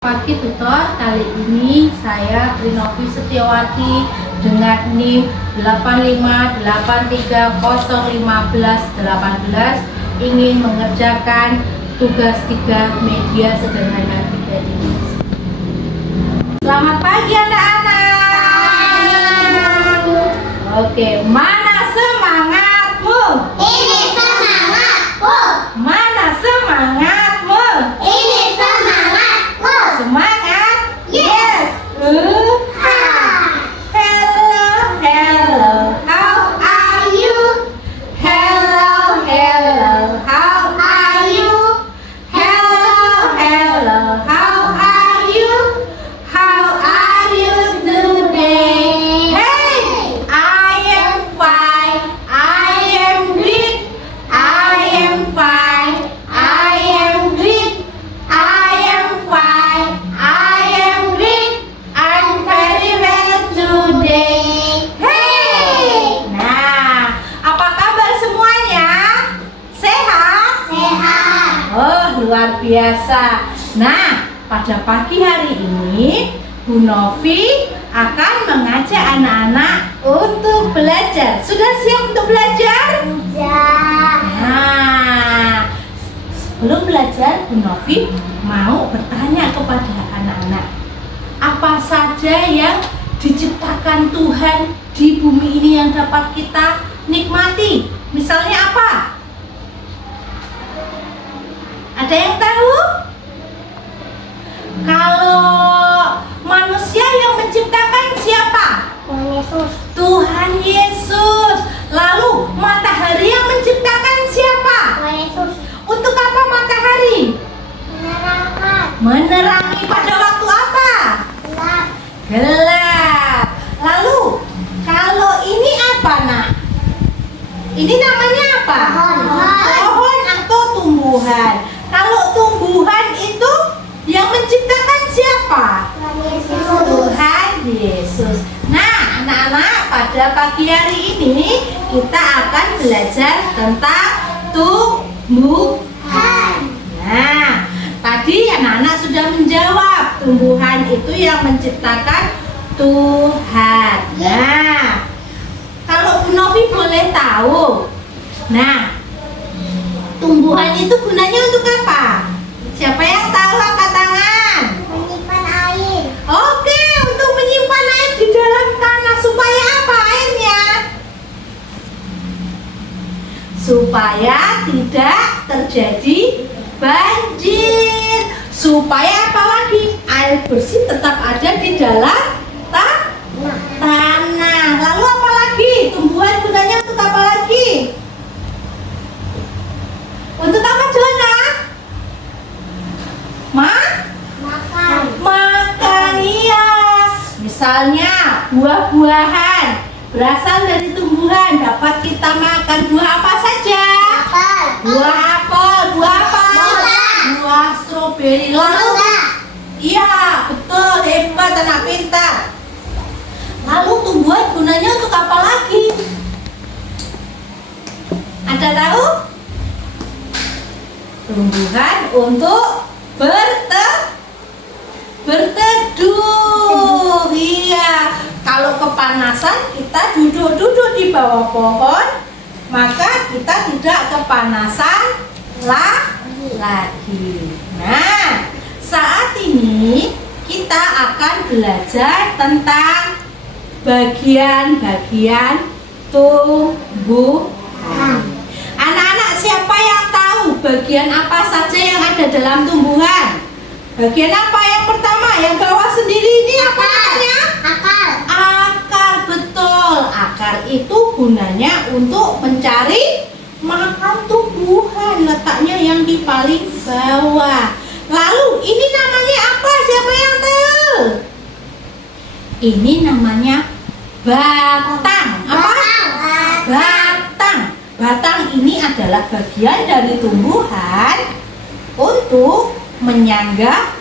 Pagi tutor, kali ini saya Trinovi Setiawati dengan NIM 858301518 ingin mengerjakan tugas 3 media sederhana 3 dimensi. Selamat pagi anak-anak. Oke, mana semangatmu? Ini semangatku. Mana semangatmu? Ini semangatku. Semangat? Yes. Hello, hello, how are you? Hello, hello, how are you? Hello, hello, how are you? How are you today? Hey, I am fine, I am great, I am fine, I am great, I am fine, I am great, I'm very well today. Hey! Nah, apa kabar semuanya? Sehat? Sehat. Oh, luar biasa. Nah, pada pagi hari ini Bu Novi akan mengajak anak-anak untuk belajar. Sudah siap untuk belajar? Sudah. Nah, sebelum belajar, Bu Novi mau bertanya kepada anak-anak, apa saja yang diciptakan Tuhan di bumi ini yang dapat kita nikmati? Misalnya apa? Ada yang tahu? Kalau manusia yang menciptakan siapa? Tuhan Yesus. Tuhan Yesus. Lalu matahari yang menciptakan siapa? Tuhan Yesus. Untuk apa matahari? Menerangkan. Menerangi pada waktu apa? Gelap. Gelap. Lalu kalau ini apa nak? Ini namanya apa? Pohon. Pohon atau tumbuhan. Kalau tumbuhan itu yang menciptakan siapa? Tuhan Yesus. Tuhan Yesus. Nah, anak-anak, pada pagi hari ini kita akan belajar tentang tumbuhan. Nah, tadi anak-anak sudah menjawab, tumbuhan itu yang menciptakan Tuhan. Nah, kalau Bu Novi boleh tahu, nah, tumbuhan itu gunanya untuk apa? Siapa yang tahu, angkat tangan. Menyimpan air. Oke, untuk menyimpan air di dalam tanah. Supaya apa airnya? Supaya tidak terjadi banjir. Supaya apa lagi? Air bersih tetap ada di dalam tanah. Lalu apa lagi? Tumbuhan gunanya untuk apa lagi? Untuk apa, Jona? Makan. Makan, iya. Misalnya buah-buahan berasal dari tumbuhan, dapat kita makan. Buah apa saja? Apel. Buah apel, buah apa? Buah. Buah stroberi. Lalu Mangga. iya, betul, hebat anak pintar. Lalu tumbuhan gunanya untuk apa lagi? Ada tahu? Tumbuhan untuk berteduh. Iya, kalau kepanasan kita duduk-duduk di bawah pohon, maka kita tidak kepanasan lagi. Nah, saat ini kita akan belajar tentang bagian-bagian tumbuhan. Anak-anak, siapa yang tahu bagian apa saja yang ada dalam tumbuhan? Bagian apa yang pertama? Yang bawah sendiri ini apa namanya? Akar. Akar, betul. Akar itu gunanya untuk mencari makan tumbuhan. Letaknya yang di paling bawah. Lalu ini namanya apa? Siapa yang tahu? Ini namanya batang. Apa? Batang. Batang ini adalah bagian dari tumbuhan untuk menyangga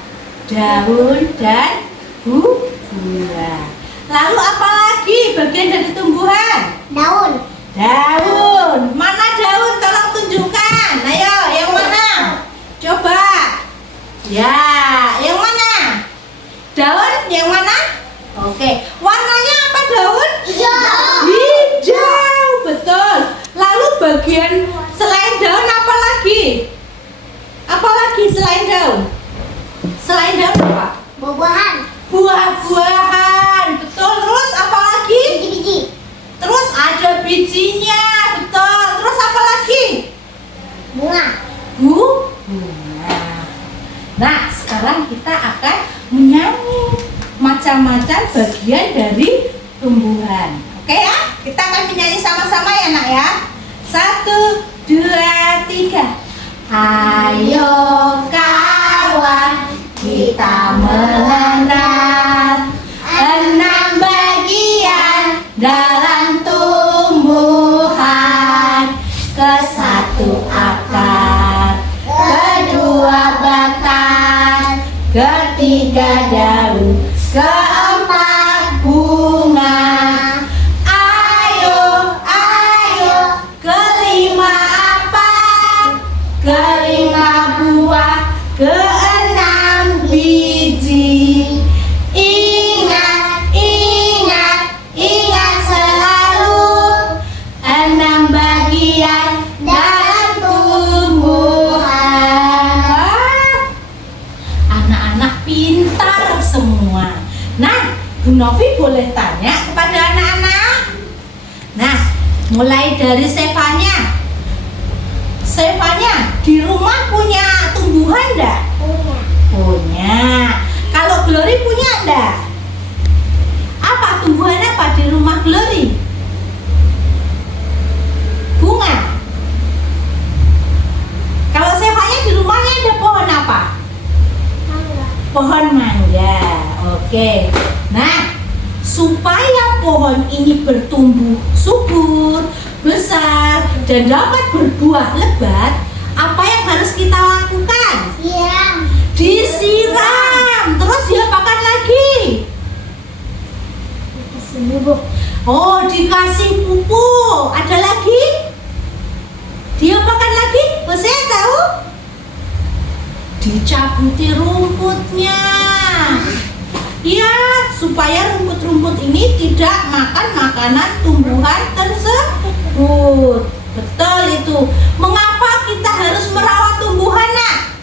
daun dan buah. Lalu apa lagi bagian dari tumbuhan? Daun. Daun. Mana daun? Tolong tunjukkan. Ayo, yang mana? Coba. Ya, yang mana? Oke, warnanya apa daun? Hijau. Hijau, betul. Lalu bagian selain daun apa lagi? Apa lagi selain daun? Selain daun apa? Buah-buahan. Buah-buahan, betul. Terus apa lagi? Biji-biji. Terus ada bijinya, betul. Terus apa lagi? Bunga. Bunga. Nah, sekarang kita akan menyanyi macam-macam bagian dari tumbuhan. Oke ya? Kita akan menyanyi sama-sama ya nak ya. 1, 2, 3. Ayo kawan, kita mengenal 6 bagian dalam tumbuhan. Ke-1 akar, kedua batang, ketiga daun, keempat bunga. Ayo, kelima apa? Kelima buah, keenam biji. Ingat selalu 6 bagian dalam tumbuhan. Anak-anak pintar semua. Nah, Bu Novi boleh tanya kepada anak-anak. Nah, mulai dari Sevanya. Sevanya, di rumah punya tumbuhan enggak? Punya. Punya. Kalau Glory punya enggak? Apa tumbuhan apa di rumah Glory? Bunga. Kalau Sevanya di rumahnya ada pohon apa? Mangga. Pohon mangga. Oke. Nah, supaya pohon ini bertumbuh subur, besar, dan dapat berbuah lebat, apa yang harus kita lakukan? Siram. Disiram. Terus diapakan lagi? Kasih bubuk. Oh, dikasih pupuk. Ada lagi? Diapakan lagi? Saya tahu. Dicabuti rumputnya. Ya, supaya rumput-rumput ini tidak makan makanan tumbuhan tersebut. Betul itu. Mengapa kita harus merawat tumbuhan, nak?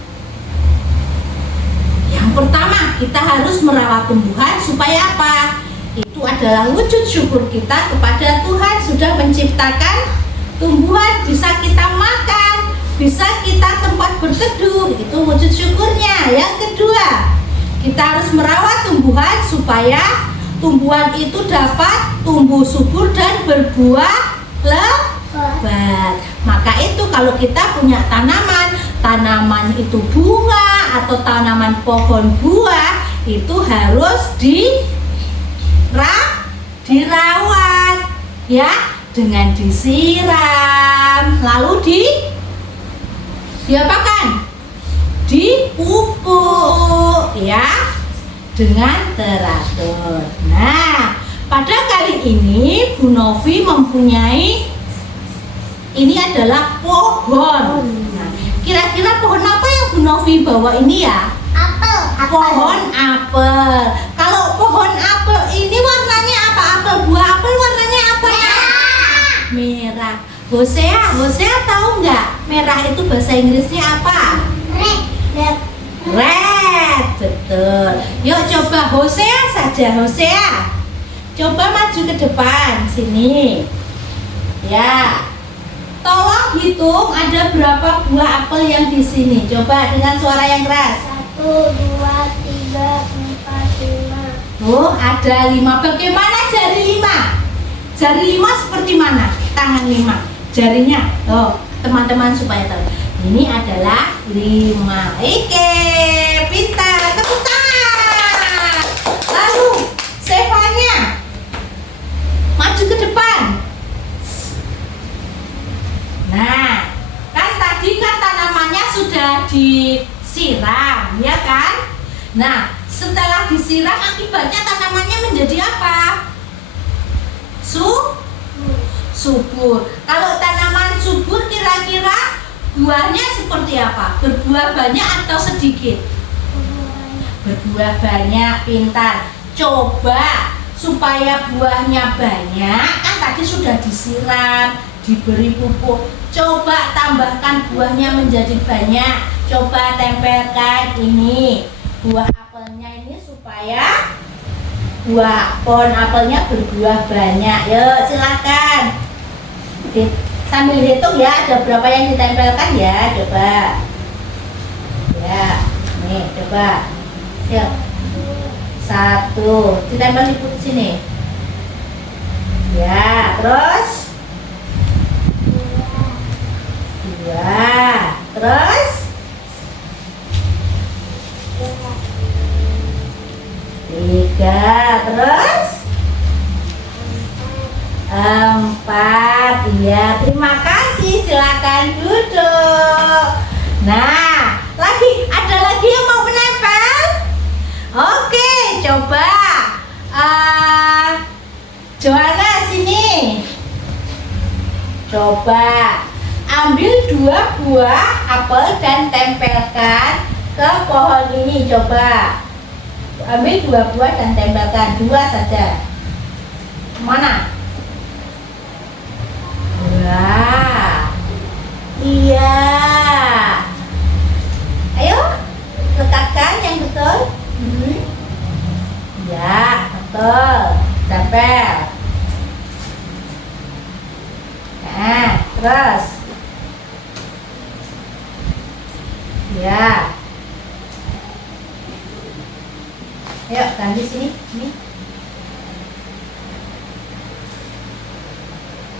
Yang pertama, kita harus merawat tumbuhan supaya apa? Itu adalah wujud syukur kita kepada Tuhan sudah menciptakan tumbuhan, bisa kita makan, bisa kita tempat berteduh. Itu wujud syukurnya. Yang kedua, kita harus merawat tumbuhan supaya tumbuhan itu dapat tumbuh subur dan berbuah lebat. Maka itu kalau kita punya tanaman itu bunga atau tanaman pohon buah, itu harus dirawat ya, dengan disiram, lalu diapakan? Dipupuk ya, dengan teratur. Nah, pada kali ini Bu Novi mempunyai, ini adalah pohon. Nah, kira-kira pohon apa yang Bu Novi bawa ini ya? Apel. Pohon apel. Kalau pohon apel ini warnanya apa? Apel, buah apel warnanya apa ya? Merah. Hosea tahu nggak? Merah itu bahasa Inggrisnya apa? Red. Red, betul. Yuk coba Hosea saja, Hosea. Coba maju ke depan sini. Ya. Tolong hitung ada berapa buah apel yang di sini. Coba dengan suara yang keras. 1, 2, 3, 4, 5. Oh, ada 5. Bagaimana jari 5? Jari 5 seperti mana? Tangan 5. Jarinya. Oh, teman-teman supaya tahu. Ini adalah 5. Oke, pintar. Tepuk tangan. Lalu, Sevanya maju ke depan. Nah, kan tadi kan tanamannya sudah disiram, ya kan? Nah, setelah disiram akibatnya tanamannya menjadi apa? Subur. Kalau tanaman subur kira-kira buahnya seperti apa? Berbuah banyak atau sedikit? Berbuah banyak, pintar. Coba supaya buahnya banyak, kan tadi sudah disiram, diberi pupuk. Coba tambahkan buahnya menjadi banyak. Coba tempelkan ini buah apelnya ini supaya buah pohon apelnya berbuah banyak. Yuk silakan. Sambil hitung ya, ada berapa yang ditempelkan ya, coba. Ya, nih coba. Yuk. 1, ditempel di sini. Ya, terus 2, terus 3, terus 4. Iya, terima kasih. Silakan duduk. Nah, ada lagi yang mau menempel? Oke, coba. Joanna sini. Coba ambil 2 buah apel dan tempelkan ke pohon ini. Coba ambil 2 buah dan tempelkan 2 saja. Mana? Wah, iya. Ayo, letakkan yang betul. Ya, betul. Tempel. Nah, terus. Ya. Ayo, ganti sini. Ini.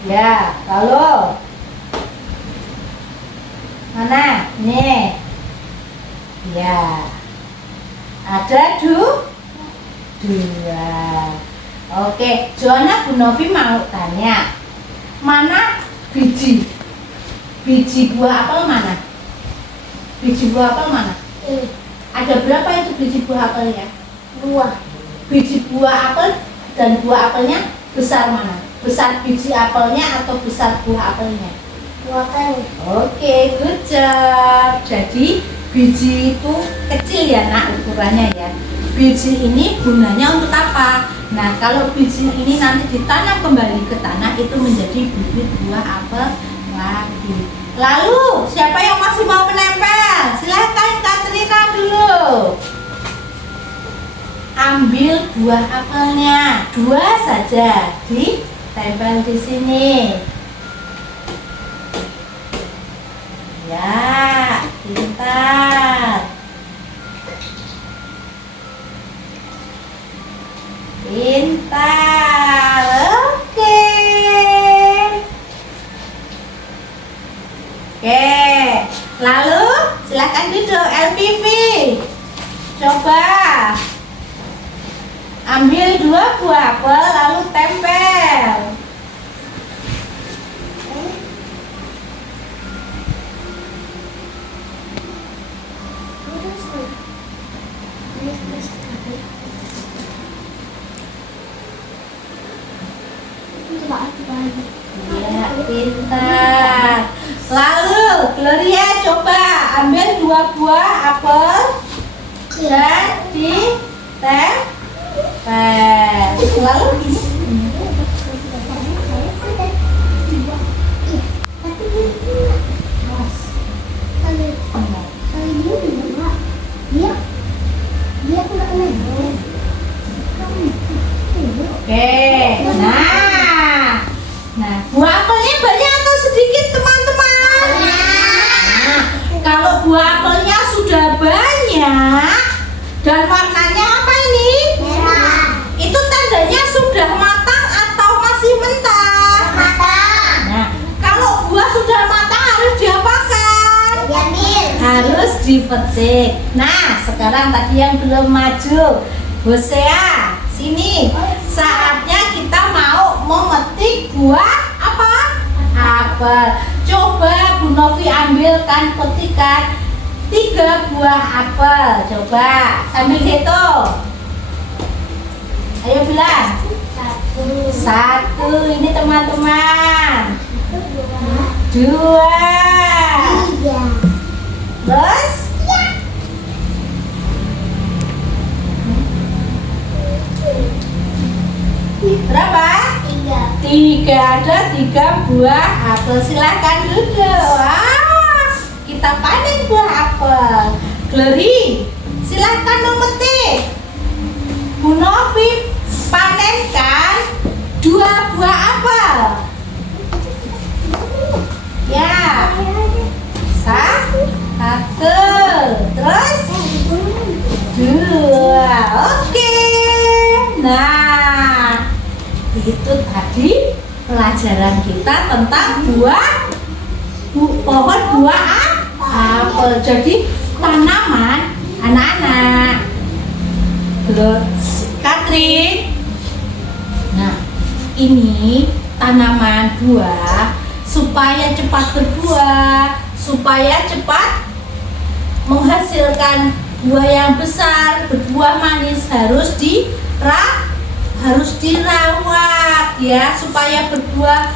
Ya, lalu mana? Nih. Ya. Ada 2. Oke, Joanna, Bu Novi mau tanya. Mana biji buah apel mana? Biji buah apel mana? Ada berapa itu biji buah apelnya? 2. Biji buah apel dan buah apelnya besar mana? Besar biji apelnya atau besar buah apelnya? 2 kali. Oke, good job. Jadi biji itu kecil ya nak ukurannya ya. Biji ini gunanya untuk apa? Nah, kalau biji ini nanti ditanam kembali ke tanah, itu menjadi bibit buah apel lagi. Lalu siapa yang masih mau menempel? Silahkan Katrina dulu. Ambil buah apelnya 2 saja, ditempel di sini. Ya, pintar. Pintar. Oke. Lalu silakan duduk. LPV, coba ambil 2 buah apel lalu tempel. Ya, pintar. Lalu Gloria coba ambil 2 buah apel dan ditempel. Lalu oke, nah, buah apelnya banyak atau sedikit teman-teman? Nah, kalau buah apelnya sudah banyak dan warnanya apa ini? Merah. Itu tandanya sudah matang atau masih mentah? Matang. Nah, kalau buah sudah matang harus diapakan? Diambil. Harus dipetik. Nah, sekarang tadi yang belum maju, Hosea, sini. Saatnya kita mau memetik buah apa? Apel. Coba Bu Novi ambilkan petikan 3 buah apel. Coba sambil hitung. Ayo bilang. 1. Ini teman-teman. 2. 3. Terus? Berapa? 3, ada 3 buah apel. Silakan duduk. Wah, kita panen buah apel. Glory, silakan memetik. Bu Novi panenkan 2 buah apel. Ya, 1, terus 2. Oke. Nah, itu tadi pelajaran kita tentang pohon buah apel. Jadi tanaman anak-anak. Katrin. Nah, ini tanaman buah supaya cepat berbuah, supaya cepat menghasilkan buah yang besar, berbuah manis harus dirawat ya, supaya berbuah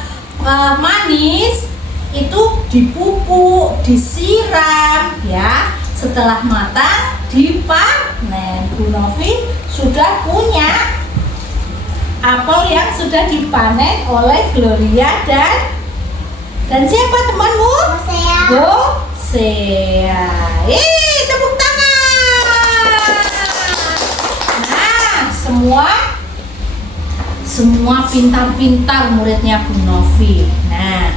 manis itu dipupuk, disiram ya. Setelah matang dipanen. Bu Novi sudah punya apel yang sudah dipanen oleh Gloria dan siapa temanmu? Gosea. Tepuk tangan. Nah, semua pintar-pintar muridnya Bu Novi. Nah,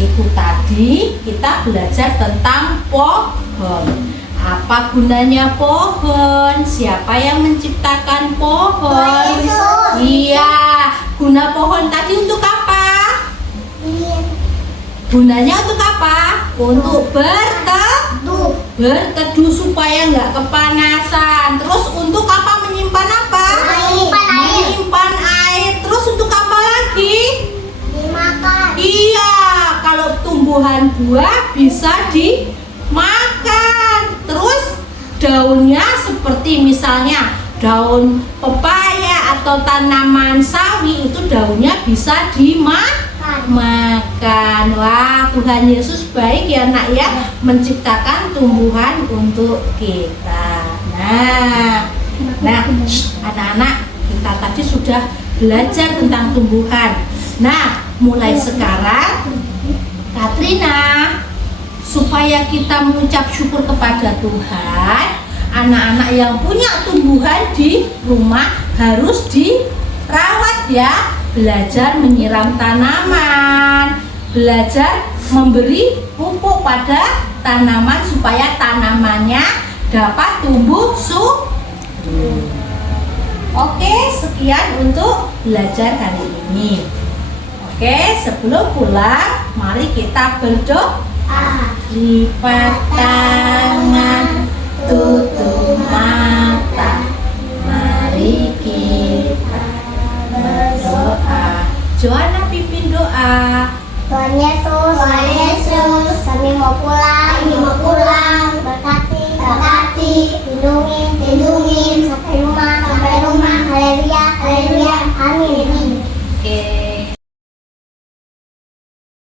itu tadi kita belajar tentang pohon. Apa gunanya pohon? Siapa yang menciptakan pohon? Iya, guna pohon tadi untuk apa? Gunanya untuk apa? Untuk berteduh supaya nggak kepanasan. Terus untuk apa? Menyimpan apa? Menyimpan air. Terus untuk apa lagi? Dimakan. Iya, kalau tumbuhan buah bisa dimakan. Terus daunnya seperti misalnya daun pepaya atau tanaman sawi, itu daunnya bisa dimakan. Wah, Tuhan Yesus baik ya nak ya, menciptakan tumbuhan untuk kita. Nah, anak-anak, kita tadi sudah belajar tentang tumbuhan. Nah, mulai sekarang Katrina, supaya kita mengucap syukur kepada Tuhan, anak-anak yang punya tumbuhan di rumah harus dirawat ya. Belajar menyiram tanaman, belajar memberi pupuk pada tanaman supaya tanamannya dapat tumbuh subur. Oke, sekian untuk belajar hari ini. Oke, sebelum pulang, mari kita berdoa. Lipat tangan, tutup mata, mari kita berdoa. Joanna pimpin doa. Tuhan Yesus, kami mau pulang, berkati, lindungi